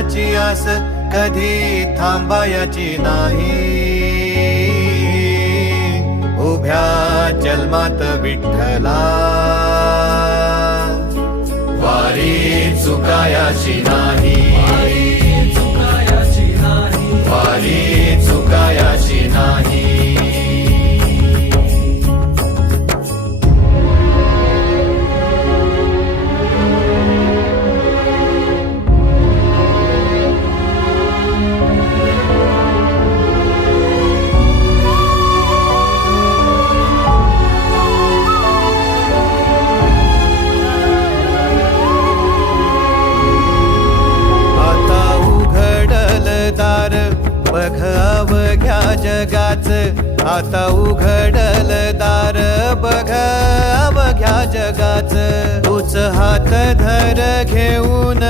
देवाची आस कधी थांबायची नाही. उभ्या जन्मात विठ्ठला वारी चुकायाची नाही. वारी चुकायाची नाही. बघ अवघ्या जगाच, आता उघडल दार बघ अवघ्या जगाच. तूच हात धर घेऊन